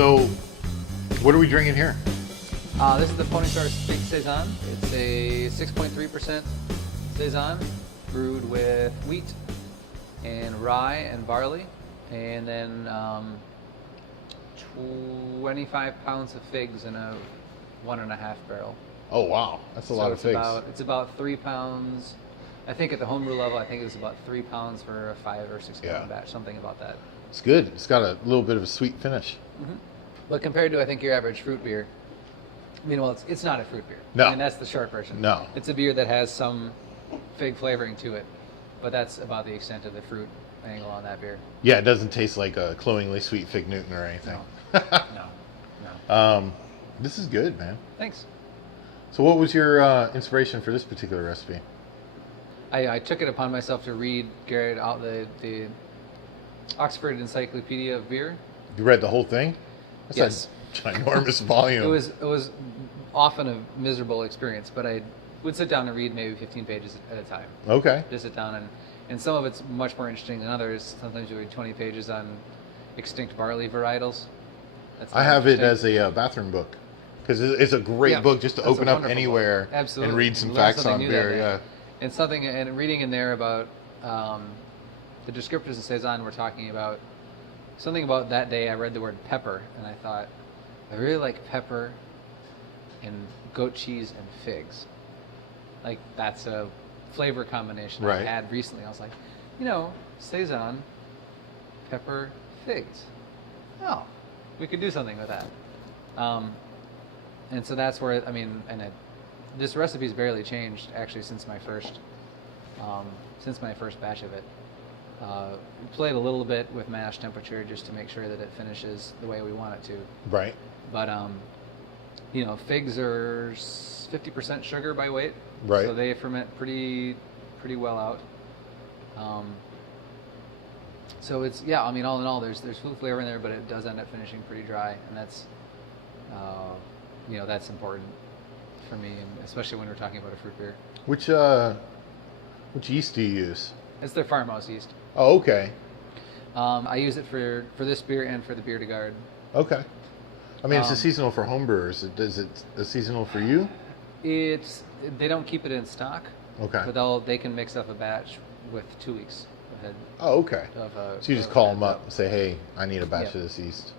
So, what are we drinking here? This is the Ponysaurus Fig Saison. It's a 6.3% Saison brewed with wheat and rye and barley, and then 25 pounds of figs in a 1.5 barrel. Oh wow, that's a lot of figs. It's about 3 pounds. I think at the homebrew level, I think it was about 3 pounds for a 5 or 6 gallon batch, something about that. It's good. It's got a little bit of a sweet finish. Mm-hmm. But compared to, I think, your average fruit beer, I mean, well, it's not a fruit beer. No. I mean, that's the short version. No. It's a beer that has some fig flavoring to it, but that's about the extent of the fruit angle on that beer. Yeah, it doesn't taste like a cloyingly sweet Fig Newton or anything. No. This is good, man. Thanks. So what was your inspiration for this particular recipe? I took it upon myself to read Garrett out the Oxford Encyclopedia of Beer. You read the whole thing? That's Yes. a ginormous volume. It was often a miserable experience, but I would sit down and read maybe 15 pages at a time. Okay. Just sit down, and some of it's much more interesting than others. Sometimes you read 20 pages on extinct barley varietals. I have it as a bathroom book because it's a great book just to open up anywhere and read some facts on beer. Yeah. And something, and reading in there about the descriptors of Saison we're talking about, something about that day I read the word pepper, and I thought, I really like pepper and goat cheese and figs. Like, that's a flavor combination I had recently. I was like, Saison, pepper, figs. Oh, we could do something with that. And so that's where, this recipe's barely changed actually since my first batch of it. We played a little bit with mash temperature just to make sure that it finishes the way we want it to. Right. But figs are 50% sugar by weight. Right. So they ferment pretty well out. So it's all in all, there's food flavor in there, but it does end up finishing pretty dry, and that's that's important for me, and especially when we're talking about a fruit beer. Which yeast do you use? It's their farmhouse yeast. Oh, okay. I use it for this beer and for the Bier de Garde. Okay. I mean, it's a seasonal for homebrewers. Is it a seasonal for you? They don't keep it in stock. Okay. But they can mix up a batch with 2 weeks ahead. Oh, okay. So you just call them up and say, "Hey, I need a batch of this yeast."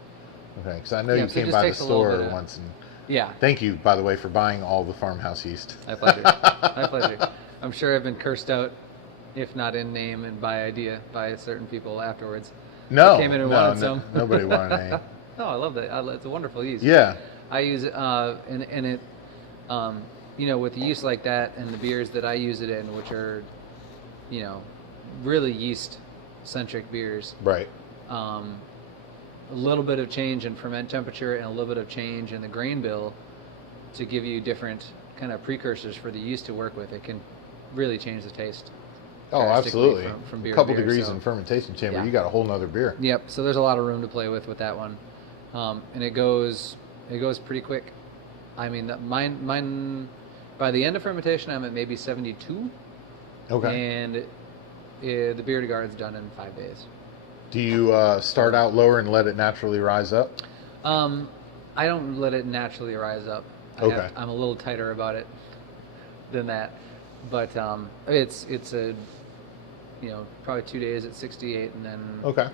Okay, because I know you came by the store once and. Yeah. Thank you, by the way, for buying all the farmhouse yeast. My pleasure. My pleasure. I'm sure I've been cursed out, if not in name and by idea, by certain people afterwards. No, came in and wanted some. Nobody wanted any. No, I love that. It's a wonderful yeast. Yeah. I use it, and it, with the yeast like that, and the beers that I use it in, which are, really yeast-centric beers. Right. A little bit of change in ferment temperature and a little bit of change in the grain bill to give you different kind of precursors for the yeast to work with. It can really change the taste. Oh, absolutely. From beer a couple to beer, degrees in fermentation chamber, you got a whole nother beer. Yep. So there's a lot of room to play with that one, and it goes pretty quick. I mean, mine by the end of fermentation, I'm at maybe 72. Okay. And the Bier de Garde's done in 5 days. Do you start out lower and let it naturally rise up? I don't let it naturally rise up. I'm a little tighter about it than that. But it's a probably 2 days at 68, and then a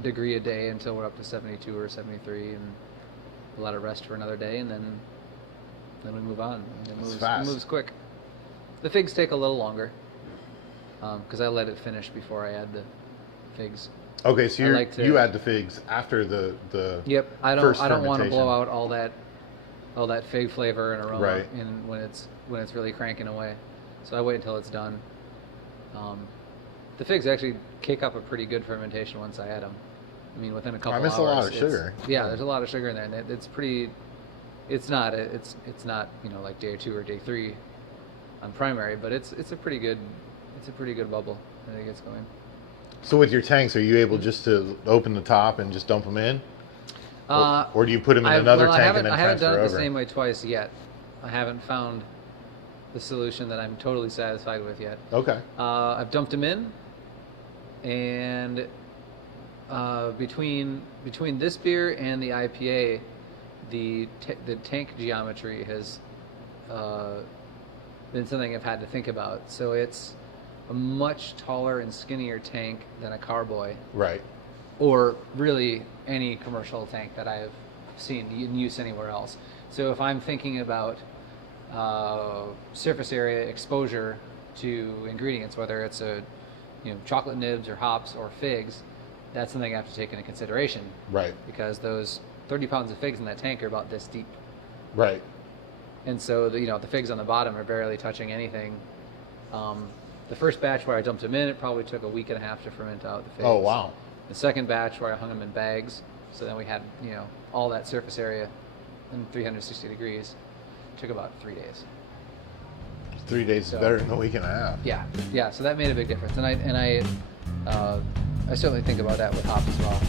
degree a day until we're up to 72 or 73, and a lot of rest for another day, and then we move on. It moves quick. The figs take a little longer because I let it finish before I add the figs. Okay, so you add the figs after the Yep, I don't want to blow out all that fig flavor and aroma when it's really cranking away. So I wait until it's done. The figs actually kick up a pretty good fermentation once I add them. I mean, within a couple hours. I miss a lot of sugar. Yeah, there's a lot of sugar in there, and it's pretty. It's not like day 2 or day 3 on primary, but it's a pretty good bubble that it gets going. So with your tanks, are you able just to open the top and just dump them in? Or do you put them in another tank and then transfer over? I haven't done it the same way twice yet. I haven't found the solution that I'm totally satisfied with yet. Okay. I've dumped them in, and between this beer and the IPA, the tank geometry has been something I've had to think about. So it's a much taller and skinnier tank than a carboy. Right. Or really any commercial tank that I've seen in use anywhere else. So if I'm thinking about surface area exposure to ingredients, whether it's chocolate nibs or hops or figs, that's something I have to take into consideration. Right. Because those 30 pounds of figs in that tank are about this deep. Right. And so the figs on the bottom are barely touching anything. The first batch where I dumped them in, it probably took a week and a half to ferment out the figs. Oh, wow. The second batch where I hung them in bags, so then we had all that surface area in 360 degrees, took about 3 days. 3 days is better than a week and a half. Yeah. So that made a big difference, and I certainly think about that with hop as well.